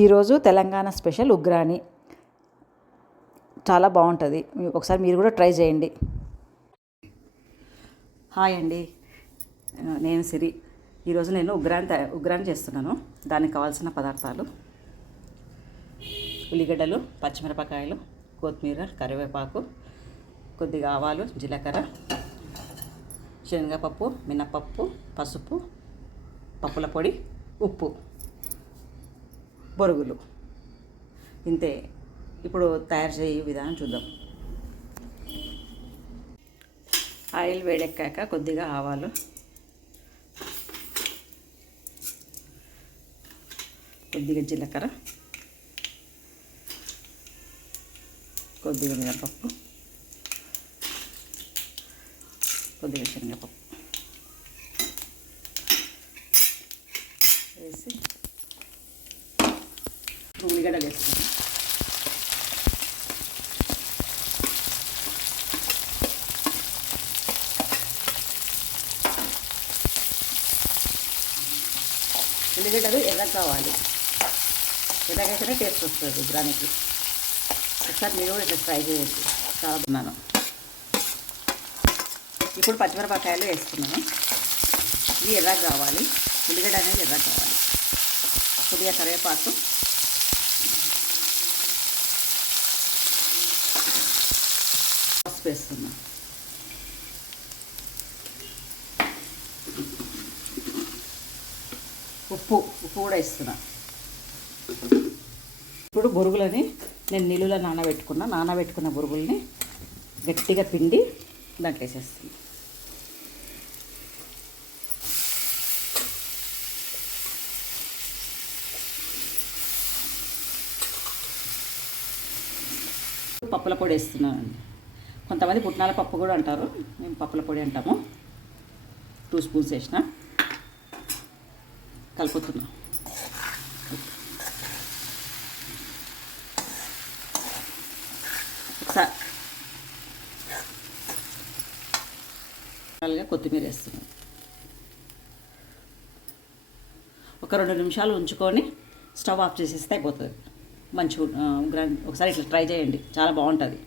ఈరోజు తెలంగాణ స్పెషల్ ఉగ్రాని చాలా బాగుంటుంది. ఒకసారి మీరు కూడా ట్రై చేయండి. హాయ్ అండి, నేను సిరి. ఈరోజు నేను ఉగ్రాని చేస్తున్నాను. దానికి కావాల్సిన పదార్థాలు: ఉల్లిగడ్డలు, పచ్చిమిరపకాయలు, కొత్తిమీర, కరివేపాకు, కొద్దిగా ఆవాలు, జీలకర్ర, శనగపప్పు, మినపప్పు, పసుపు, పప్పుల పొడి, ఉప్పు, బొరుగులు. ఇంతే. ఇప్పుడు తయారు చేయ విధానం చూద్దాం. ఆయిల్ వేడెక్కాక కొద్దిగా ఆవాలు, కొద్దిగా జీలకర్ర, కొద్దిగా మినపప్పు, కొద్దిగా శనగపప్పు వేసి ఉల్లిగడ్డలు వేసుకుంటాం. ఉల్లిగడ్డలు ఎర్రగా కావాలి. ఎర్రగైతేనే టేస్ట్ వస్తుంది ఉగ్రానికి. ఒకసారి మీరు కూడా ఇట్లా ట్రై చేయొచ్చు. చాలా బాగున్నాను. ఇప్పుడు పచ్చిమిరపకాయలు వేసుకున్నాను. ఇవి ఎర్రగా కావాలి. ఉల్లిగడ్డ అనేది ఎర్రగా కావాలి. కొద్దిగా కరివేపాకు, పసుపు వేస్తున్నాను. ఉప్పు కూడా ఇస్తున్నా. ఇప్పుడు బొరుగులని నేను నీళ్ళలో నానబెట్టుకున్న బొరుగుల్ని గట్టిగా పిండి దాంట్లో వేసేస్తాను. పప్పుల పొడి వేస్తున్నానండి. కొంతమంది పుట్నాల పప్పు కూడా అంటారు, మేము పప్పుల పొడి అంటాము. 2 స్పూన్స్ వేసిన, కలుపుతున్నా. ఒకసారి కొత్తిమీర వేస్తున్నాను. ఒక 2 నిమిషాలు ఉంచుకొని స్టవ్ ఆఫ్ చేసేస్తే అయిపోతుంది. మంచిగా ఒకసారి ఇట్లా ట్రై చేయండి, చాలా బాగుంటుంది.